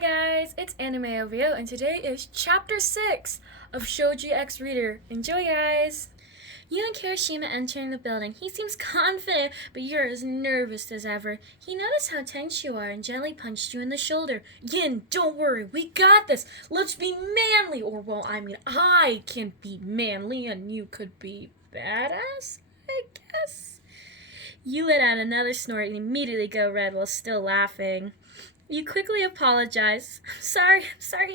Hi guys, it's Anime OVO and today is chapter 6 of Shoji X Reader. Enjoy guys! You and Kirishima entering the building. He seems confident, but you're as nervous as ever. He noticed how tense you are and gently punched you in the shoulder. Yin, don't worry, we got this. Let's be manly. I can be manly and you could be badass, I guess. You let out another snort and immediately go red while still laughing. You quickly apologize. I'm sorry,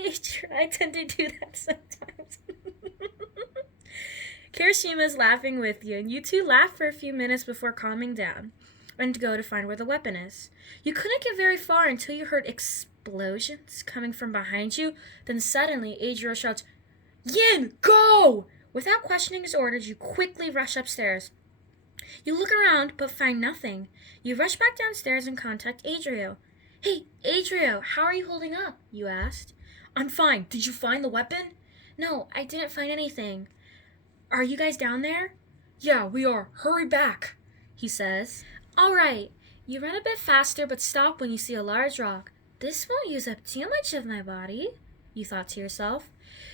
Adrian. I tend to do that sometimes. Kirishima's laughing with you, and you two laugh for a few minutes before calming down and go to find where the weapon is. You couldn't get very far until you heard explosions coming from behind you. Then suddenly, Adriel shouts, "Yin, go!" Without questioning his orders, you quickly rush upstairs. You look around, but find nothing. You rush back downstairs and contact Adriel. "Hey, Adriel, how are you holding up?" you asked. "I'm fine. Did you find the weapon?" "No, I didn't find anything." "Are you guys down there?" "Yeah, we are. Hurry back," he says. "All right." You run a bit faster, but stop when you see a large rock. "This won't use up too much of my body," you thought to yourself.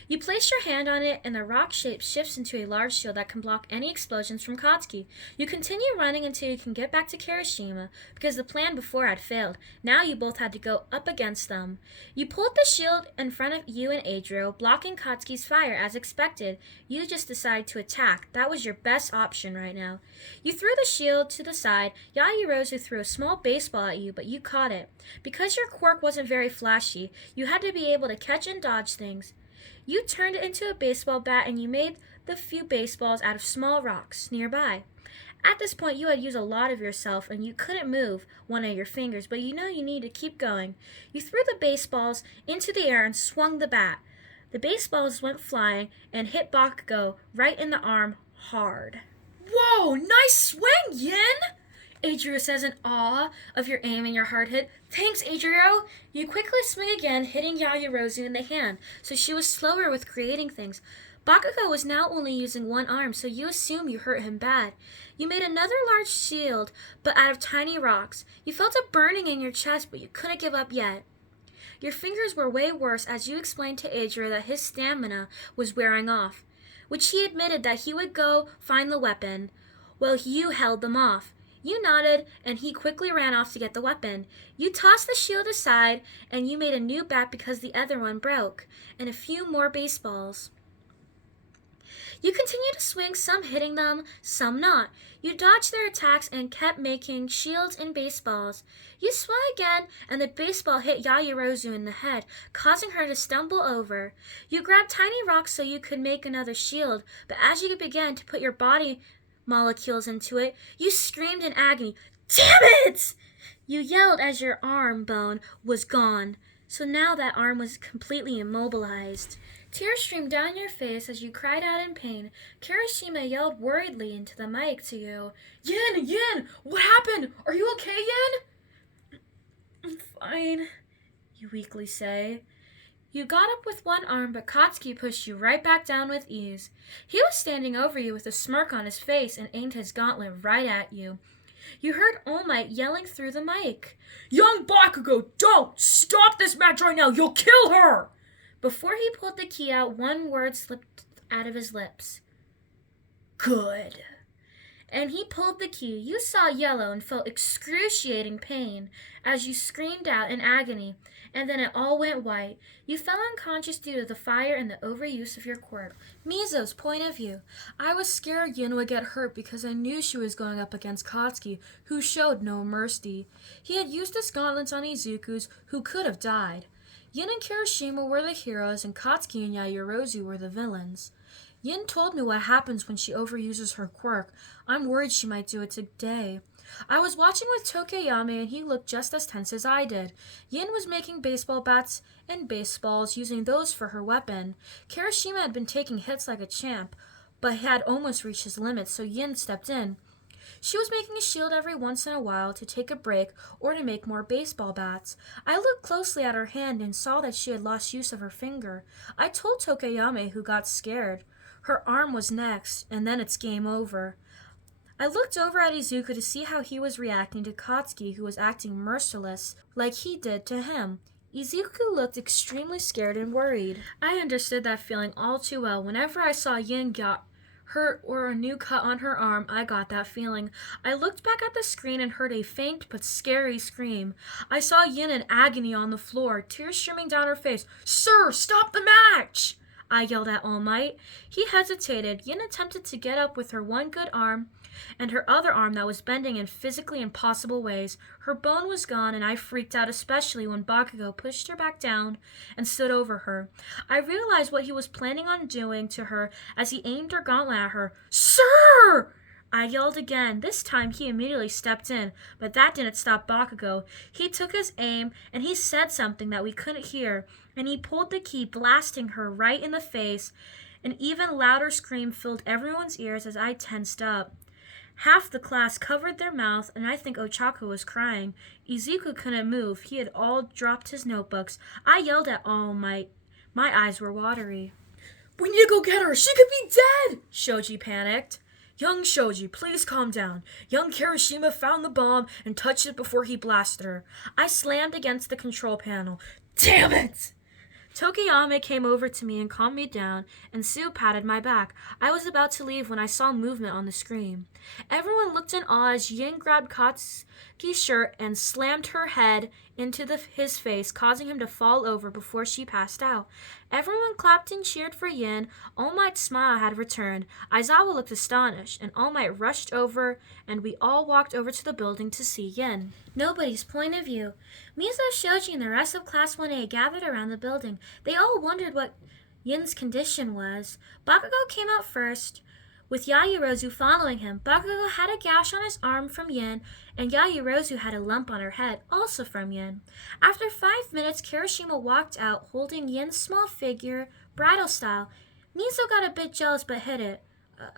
You place your hand on it, and the rock shape shifts into a large shield that can block any explosions from Katsuki. You continue running until you can get back to Kirishima, because the plan before had failed. Now you both had to go up against them. You pulled the shield in front of you and Adriel, blocking Katsuki's fire as expected. You just decided to attack. That was your best option right now. You threw the shield to the side. Yaoyorozu threw a small baseball at you, but you caught it. Because your quirk wasn't very flashy, you had to be able to catch and dodge things. You turned it into a baseball bat and you made the few baseballs out of small rocks nearby. At this point, you had used a lot of yourself and you couldn't move one of your fingers, but you know you need to keep going. You threw the baseballs into the air and swung the bat. The baseballs went flying and hit Bakugo right in the arm hard. "Whoa, nice swing, Yin!" Adriel says in awe of your aim and your hard hit. "Thanks, Adriel." You quickly swing again, hitting Yaoyorozu in the hand, so she was slower with creating things. Bakugo was now only using one arm, so you assume you hurt him bad. You made another large shield, but out of tiny rocks. You felt a burning in your chest, but you couldn't give up yet. Your fingers were way worse as you explained to Adriel that his stamina was wearing off, which he admitted that he would go find the weapon, while you held them off. You nodded, and he quickly ran off to get the weapon. You tossed the shield aside, and you made a new bat because the other one broke, and a few more baseballs. You continued to swing, some hitting them, some not. You dodged their attacks and kept making shields and baseballs. You swung again, and the baseball hit Yaoyorozu in the head, causing her to stumble over. You grabbed tiny rocks so you could make another shield, but as you began to put your body molecules into it, you screamed in agony, "Damn it!" You yelled as your arm bone was gone, so now that arm was completely immobilized. Tears streamed down your face as you cried out in pain. Kirishima yelled worriedly into the mic to you, Yin, what happened? Are you okay, Yin?" "I'm fine," you weakly say. You got up with one arm, but Katsuki pushed you right back down with ease. He was standing over you with a smirk on his face and aimed his gauntlet right at you. You heard All Might yelling through the mic, "Young Bakugo, don't! Stop this match right now! You'll kill her!" Before he pulled the key out, one word slipped out of his lips. "Good." And he pulled the key. You saw yellow and felt excruciating pain as you screamed out in agony, and then it all went white. You fell unconscious due to the fire and the overuse of your quirk. Mizo's point of view. I was scared Yin would get hurt because I knew she was going up against Katsuki, who showed no mercy. He had used his gauntlets on Izuku's, who could have died. Yin and Kirishima were the heroes, and Katsuki and Yaoyorozu were the villains. Yin told me what happens when she overuses her quirk. I'm worried she might do it today. I was watching with Tokeyame and he looked just as tense as I did. Yin was making baseball bats and baseballs, using those for her weapon. Kirishima had been taking hits like a champ, but had almost reached his limits, so Yin stepped in. She was making a shield every once in a while to take a break or to make more baseball bats. I looked closely at her hand and saw that she had lost use of her finger. I told Tokeyame, who got scared. Her arm was next, and then it's game over. I looked over at Izuku to see how he was reacting to Katsuki, who was acting merciless like he did to him. Izuku looked extremely scared and worried. I understood that feeling all too well. Whenever I saw Yin get hurt or a new cut on her arm, I got that feeling. I looked back at the screen and heard a faint but scary scream. I saw Yin in agony on the floor, tears streaming down her face. "Sir, stop the match!" I yelled at All Might. He hesitated. Yin attempted to get up with her one good arm and her other arm that was bending in physically impossible ways. Her bone was gone, and I freaked out, especially when Bakugo pushed her back down and stood over her. I realized what he was planning on doing to her as he aimed her gauntlet at her. "Sir!" I yelled again. This time he immediately stepped in, but that didn't stop Bakugo. He took his aim, and he said something that we couldn't hear, and he pulled the key, blasting her right in the face. An even louder scream filled everyone's ears as I tensed up. Half the class covered their mouth, and I think Ochako was crying. Izuku couldn't move. He had all dropped his notebooks. I yelled at All Might. My eyes were watery. "We need to go get her! She could be dead!" Shoji panicked. "Young Shoji, please calm down. Young Kirishima found the bomb and touched it before he blasted her." I slammed against the control panel. "Damn it!" Tokiyama came over to me and calmed me down, and Sue patted my back. I was about to leave when I saw movement on the screen. Everyone looked in awe as Yin grabbed Katsuki's shirt and slammed her head into his face, causing him to fall over before she passed out. Everyone clapped and cheered for Yin. All Might's smile had returned. Aizawa looked astonished, and All Might rushed over, and we all walked over to the building to see Yin. Nobody's point of view. Mizo, Shoji, and the rest of Class 1A gathered around the building. They all wondered what Yin's condition was. Bakugo came out first, with Yayorozu following him. Bakugo had a gash on his arm from Yin, and Yayorozu had a lump on her head, also from Yin. After 5 minutes, Kirishima walked out, holding Yin's small figure, bridal style. Mizo got a bit jealous but hid it.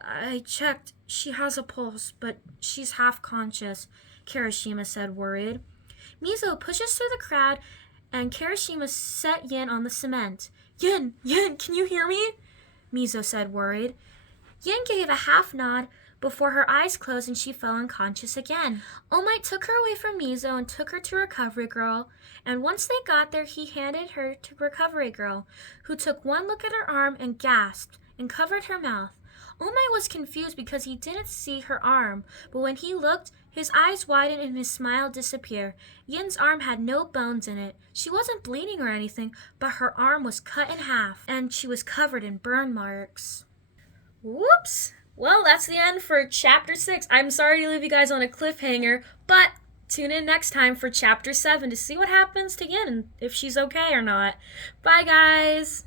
"I checked. She has a pulse, but she's half conscious," Kirishima said, worried. Mizo pushes through the crowd, and Kirishima set Yin on the cement. Yin, can you hear me?" Mizo said, worried. Yin gave a half nod before her eyes closed and she fell unconscious again. All Might took her away from Mizo and took her to Recovery Girl, and once they got there, he handed her to Recovery Girl, who took one look at her arm and gasped and covered her mouth. All Might was confused because he didn't see her arm, but when he looked, his eyes widened and his smile disappeared. Yin's arm had no bones in it. She wasn't bleeding or anything, but her arm was cut in half, and she was covered in burn marks. Whoops! Well, that's the end for Chapter 6. I'm sorry to leave you guys on a cliffhanger, but tune in next time for Chapter 7 to see what happens to Yin and if she's okay or not. Bye, guys!